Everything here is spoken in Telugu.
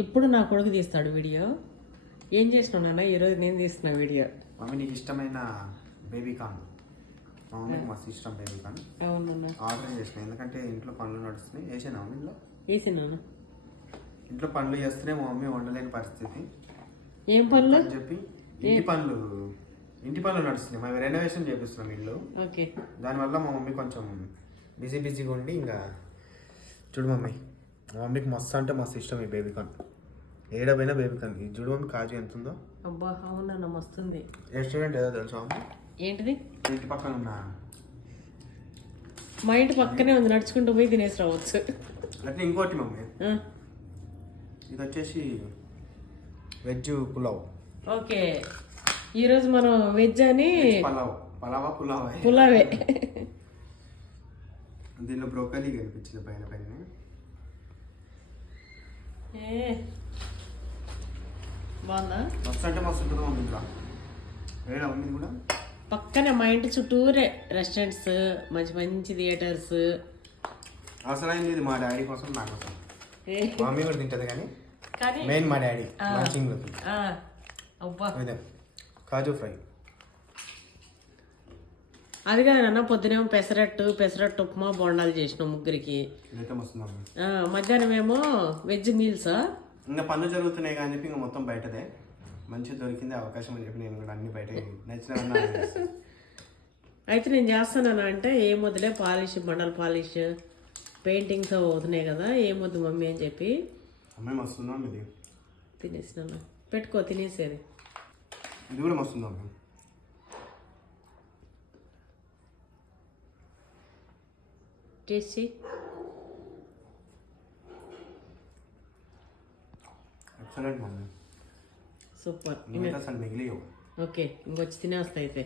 ఇప్పుడు నా కొడుకు తీస్తాడు వీడియో. ఏం చేసినావు నాన్న? ఈరోజు నేను తీస్తున్నా వీడియో. మమ్మీ నీకు ఇష్టమైన బేబీ కార్న్, మా మమ్మీకి మస్తు ఇష్టం బేబీ కార్న్. అవునన్నా, ఆర్డర్ చేసిన ఎందుకంటే ఇంట్లో పనులు నడుస్తున్నాయి. వేసాను మమ్మీలో వేసినాను. ఇంట్లో పనులు చేస్తూనే మా మమ్మీ వండలేని పరిస్థితి. ఏం పనులు అని చెప్పి ఇంటి పనులు నడుస్తున్నాయి. మేము రెనోవేషన్ చేపిస్తున్నాం ఇల్లు. ఓకే. దానివల్ల మా మమ్మీ కొంచెం బిజీగా ఉండి ఇంకా చూడు మమ్మీ, మా మమ్మీకి మస్తు అంటే మస్తు ఇష్టం ఈ బేబీ కార్న్. ఏడపోయినా బేబీ కార్న్. ఇది చూడు మమ్మీ, కాజు ఎంత ఉందో. అబ్బా అవునన్న, మస్తుంది. రెస్టారెంట్ ఏదో తెలుసా మమ్మీ? ఏంటిది? ఇంటి పక్కన ఉన్న మా ఇంటి పక్కనే ఉంది, నడుచుకుంటూ పోయి తినేసి రావచ్చు. అయితే ఇంకోటి మమ్మీ, ఇది వచ్చేసి వెజ్ పులావ్. ఓకే, ఈరోజు మనం వెజ్ అని పులావే. దీనిలో బ్రోకలీ కనిపించింది పైన పైన. బాగుందా? మస్తు అంటే మస్తు ఉంటుంది మమ్మీ. ఇంట్లో వేడా ఉంది కూడా. పక్కనే మా ఇంటి చుట్టూరే రెస్టారెంట్స్, మంచి మంచి థియేటర్స్. అసలైంది ఇది మా డాడీ కోసం, నా కోసం. మమ్మీ కూడా తింటది కానీ మెయిన్ మా డాడీ. అబ్బా, కాజు ఫ్రై. అది కదా నాన్న, పొద్దునేమో పెసరట్టు ఉప్మా బోండాలు చేసినాం ముగ్గురికి. ఇదైతే మస్తు మమ్మీ. మధ్యాహ్నం ఏమో వెజ్ మీల్స్. ఇంకా పనులు జరుగుతున్నాయి కానీ చెప్పి ఇంకా మొత్తం బయటదే. మంచిగా దొరికింది అవకాశం అని చెప్పి నేను కూడా అన్ని బయట నచ్చిన. అయితే నేను చేస్తాను అంటే ఏం వద్దులే, పాలిష్, బండల పాలిష్, పెయింటింగ్స్ అవుతున్నాయి కదా, ఏమొద్దు మమ్మీ అని చెప్పి. అమ్మాయి మస్తుందా ఇది? తినేసినాను. పెట్టుకో, తినేసేది. ఇది కూడా మస్తుందా అమ్మాయి? టేస్ట్ చెయ్యి. Excellent mummy, super. అసలు మిగిలి. ఓకే, ఇంకొచ్చి తినేస్తా అయితే.